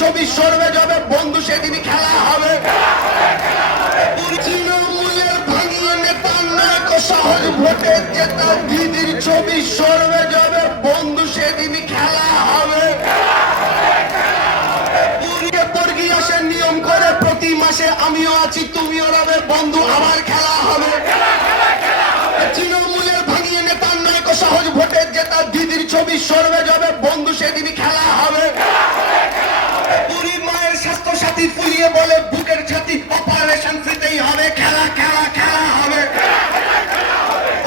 ছবি সরবে যাবে বন্ধু সেদিনই খেলা হবে। তৃণমূলের ভাঙিয়ে নেতার নায়ক সহজ ভোটে জেতা দিদির ছবি সরবে যাবে বন্ধু সেদিনই খেলা হবে। নিয়ম করে প্রতি মাসে আমিও আছি তুমিও রবে বন্ধু আবার খেলা হবে। তৃণমূলের ভাঙিয়ে নেতার নায়ক সহজ ভোটে জেতা দিদির ছবি সরবে যাবে বন্ধু সেদিনই খেলা হবে। বুড়ি মায়ের স্বাস্থ্য সাথী ফুলিয়ে বলে বুকের ছাতি অপারেশন ফ্রিতেই হবে খেলা খেলা খেলা হবে।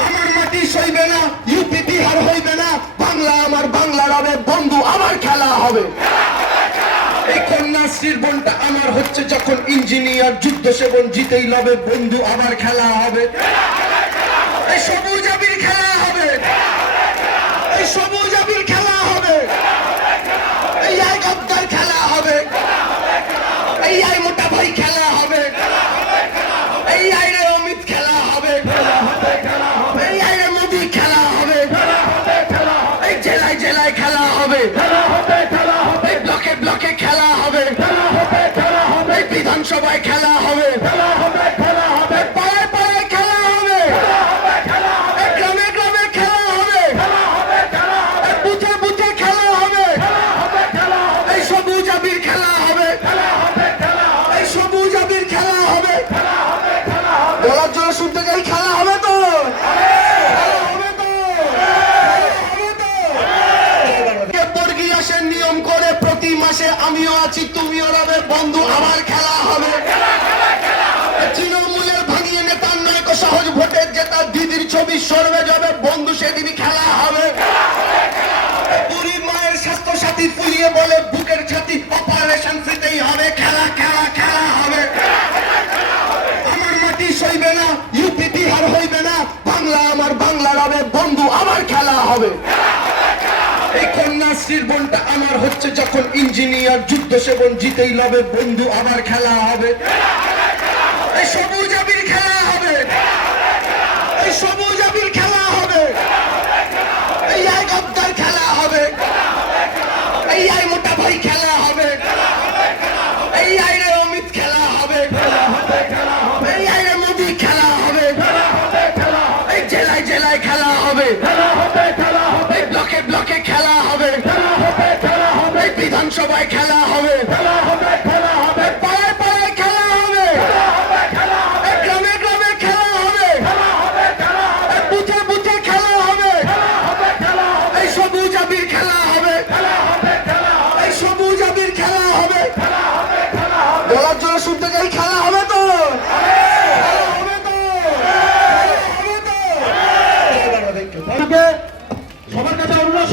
আমার মাটি সইবে না ইউপি বিহার হইবে না বাংলা আমার বাংলা রবে বন্ধু আবার খেলা হবে। এই কন্যাশ্রীর বোনটা আমার হচ্ছে যখন ইঞ্জিনিয়ার যুদ্ধ সেবন জিতেই লবে বন্ধু আবার খেলা হবে। এই সবুজ আবির খেলা হবে, এই সবুজ আবির খেলা হবে, এই আই গদ্দার খেলা হবে, এই আই মোটা ভাই খেলা হবে, এই আই রে অমিত খেলা হবে, এই আই রে মোদি খেলা হবে, এই জেলায় জেলায় খেলা হবে, এই ব্লকে ব্লকে খেলা হবে, এই বিধানসভায় খেলা হবে, পাড়ায় পাড়ায় খেলা হবে, গ্রামে গ্রামে খেলা হবে, বুথে বুথে খেলা হবে, এই সবুজ আবির খেলা হবে, এই সবুজ আবির খেলা হবে। বলার জন্য শুনতে চাই খেলা হবে তো, নিয়ম করে প্রতি মাসে আমিও আছি তুমিও রবে বন্ধু আবার খেলা হবে। তৃণমূলের ভাঙিয়ে নেতার নায়ক সহজ ভোটে জেতা দিদির ছবি সরবে যাবে বন্ধু সেদিনই খেলা হবে। বুড়ি মায়ের স্বাস্থ্য সাথী ফুলিয়ে বলে বুকের ছাতি অপারেশন ফ্রিতেই হবে খেলা খেলা খেলা হবে। আমার মাটি সইবে না ইউপি বিহার হইবে না বাংলা আমার বাংলা রবে বন্ধু আবার খেলা হবে। এই কন্যাশ্রীর বোনটা আমার হচ্ছে যখন ইঞ্জিনিয়ার যুদ্ধ সেবন জিতেই লবে বন্ধু আবার খেলা হবে। এই সবুজ আবির খেলা হবে, এই সবুজ আবির খেলা হবে, এই আই গদ্দার খেলা হবে, এই আই মোটা ভাই খেলা হবে, এই আই রে অমিত খেলা হবে, এই আই রে মোদি খেলা হবে, এই জেলায় জেলায় খেলা হবে, এই ব্লকে ব্লকে খেলা হবে, এই বিধানসভায় খেলা হবে, পাড়ায় পাড়ায় খেলা হবে, গ্রামে গ্রামে খেলা হবে, বুথে বুথে খেলা হবে, এই সবুজ আবির খেলা হবে, এই সবুজ আবির খেলা হবে। বলার জন্য শুনতে চাই খেলা হবে তো, সবার কাছে অনুরোধ